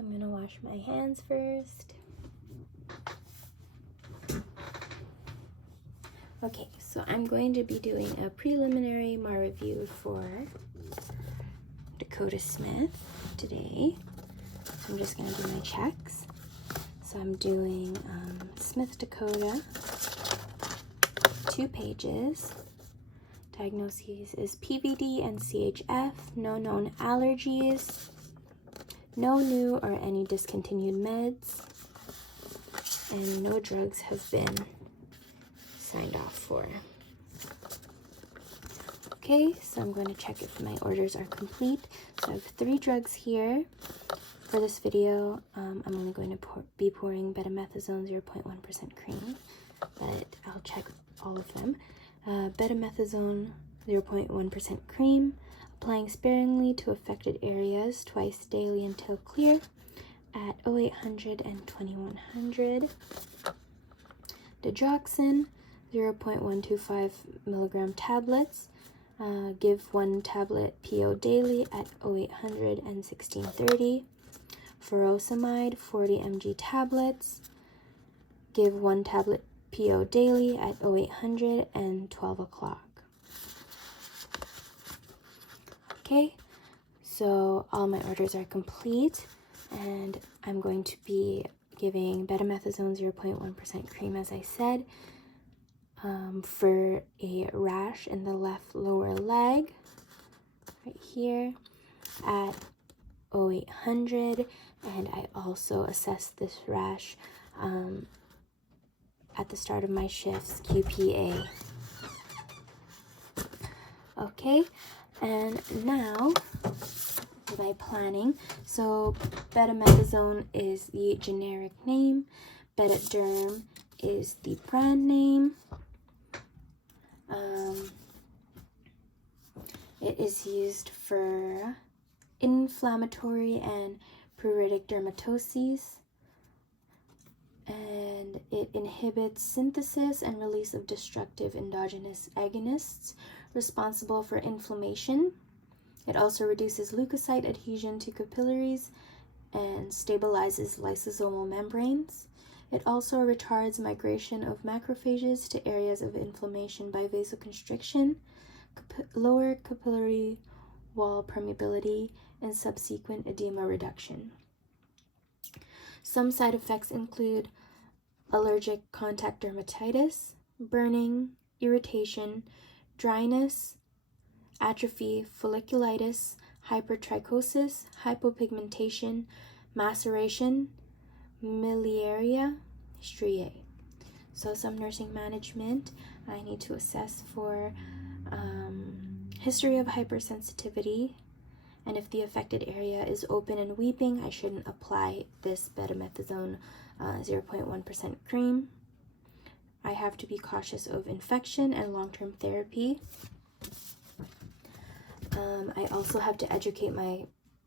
I'm going to wash my hands first. Okay, so I'm going to be doing a preliminary MAR review for Dakota Smith today. So I'm just going to do my checks. So I'm doing Smith Dakota, 2 pages. Diagnoses is PVD and CHF, no known allergies, no new or any discontinued meds, and no drugs have been signed off for. Okay, so I'm going to check if my orders are complete. So I have 3 drugs here. For this video, I'm only going to be pouring betamethasone 0.1% cream, but I'll check all of them. Betamethasone 0.1% cream, applying sparingly to affected areas twice daily until clear at 0800 and 2100. Digoxin 0.125 milligram tablets. Give 1 tablet PO daily at 0800 and 1630. Furosemide 40 mg tablets. Give 1 tablet PO daily at 0800 and 12 o'clock. Okay, so all my orders are complete, and I'm going to be giving betamethasone 0.1% cream, as I said, for a rash in the left lower leg, right here, at 0800, and I also assessed this rash at the start of my shift's QPA. Okay, and now my planning. So betamethasone is the generic name, Betaderm is the brand name. It is used for inflammatory and pruritic dermatoses, and it inhibits synthesis and release of destructive endogenous agonists responsible for inflammation. It also reduces leukocyte adhesion to capillaries and stabilizes lysosomal membranes. It also retards migration of macrophages to areas of inflammation by vasoconstriction, lower capillary wall permeability, and subsequent edema reduction. Some side effects include allergic contact dermatitis, burning, irritation, dryness, atrophy, folliculitis, hypertrichosis, hypopigmentation, maceration, miliaria, striae. So some nursing management, I need to assess for history of hypersensitivity, and if the affected area is open and weeping, I shouldn't apply this betamethasone 0.1% cream. I have to be cautious of infection and long-term therapy. I also have to educate my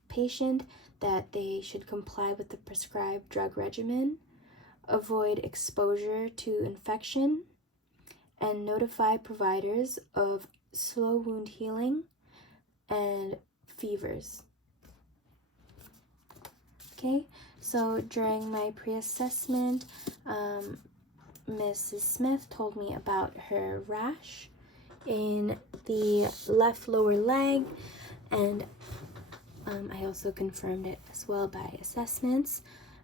patient that they should comply with the prescribed drug regimen, avoid exposure to infection, and notify providers of slow wound healing and fevers. Okay, so during my pre-assessment, Mrs. Smith told me about her rash in the left lower leg, and I also confirmed it as well by assessments.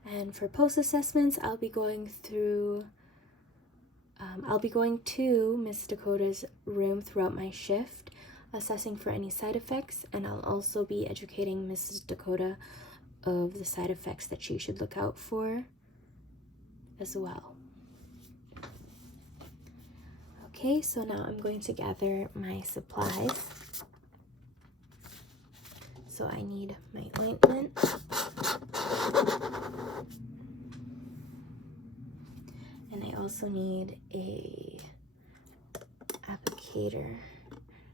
And for post-assessments, I'll be going to Miss Dakota's room throughout my shift, assessing for any side effects, and I'll also be educating Mrs. Dakota of the side effects that she should look out for as well. Okay, so now I'm going to gather my supplies. So I need my ointment, and I also need a applicator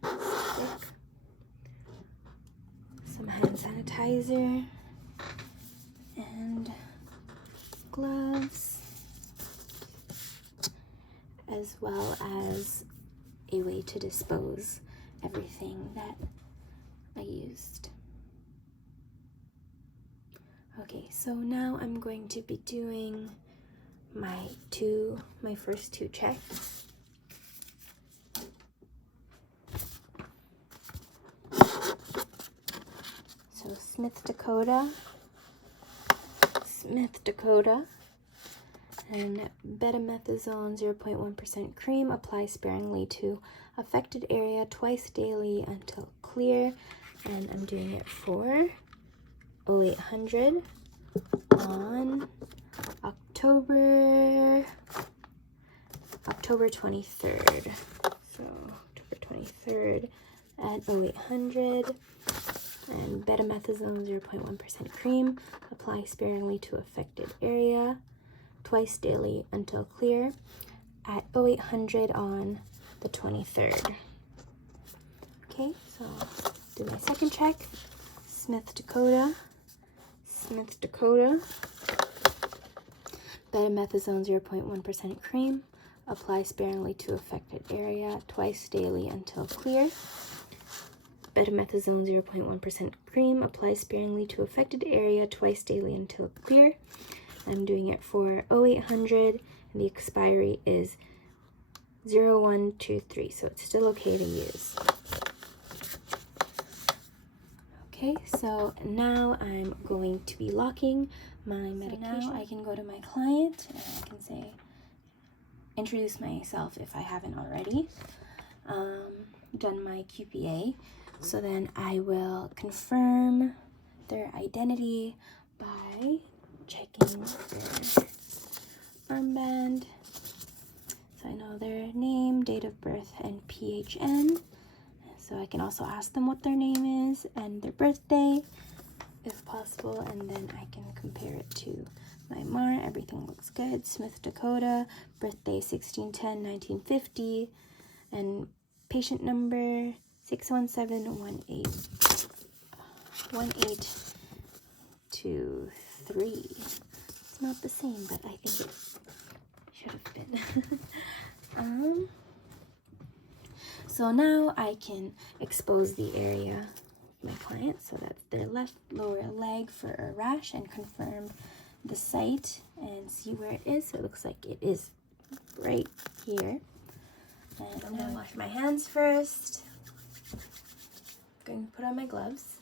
stick, some hand sanitizer, and gloves, as well as a way to dispose everything that I used. Okay, so now I'm going to be doing my first two checks. So Smith Dakota, and betamethasone 0.1% cream. Apply sparingly to affected area twice daily until clear. And I'm doing it for 0800 on October 23rd. So October 23rd at 0800. And betamethasone 0.1% cream. Apply sparingly to affected area twice daily until clear at 0800 on the 23rd. Okay, so do my second check. Smith Dakota, betamethasone 0.1% cream. Apply sparingly to affected area twice daily until clear. Betamethasone 0.1% cream. Apply sparingly to affected area twice daily until clear. I'm doing it for 0800, and the expiry is 0123, so it's still okay to use. Okay, so now I'm going to be locking my medication. So now I can go to my client and I can say, introduce myself if I haven't already. Done my QPA. So then I will confirm their identity by checking their armband. So I know their name, date of birth, and PHN. So I can also ask them what their name is and their birthday, if possible, and then I can compare it to my MAR. Everything looks good. Smith Dakota, birthday 16/10/1950, and patient number 617-1823. It's not the same, but I think it should have been. So now I can expose the area of my client. So that's their left lower leg for a rash, and confirm the site and see where it is. So it looks like it is right here. And I'm gonna wash my hands first. I'm going to put on my gloves.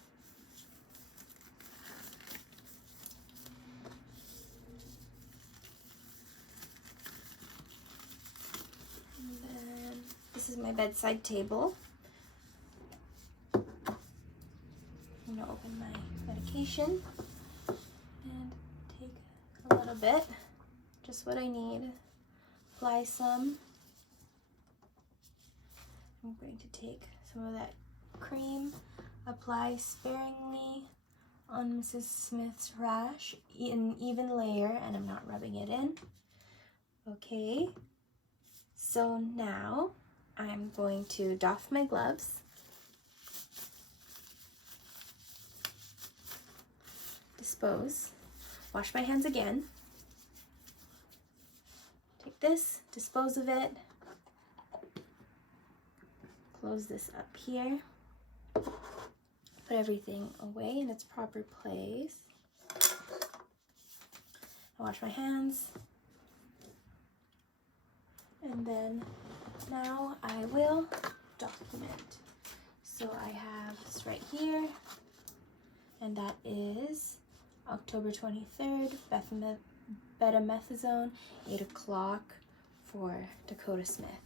And then this is my bedside table. I'm gonna open my medication and take a little bit, just what I need. Apply some. I'm going to take some of that cream, apply sparingly on Mrs. Smith's rash in even layer, and I'm not rubbing it in. Okay, so now I'm going to doff my gloves, dispose, wash my hands again, take this, dispose of it, close this up here, put everything away in its proper place. I wash my hands, and then now I will document. So I have this right here, and that is October 23rd, betamethasone, 8 o'clock for Dakota Smith.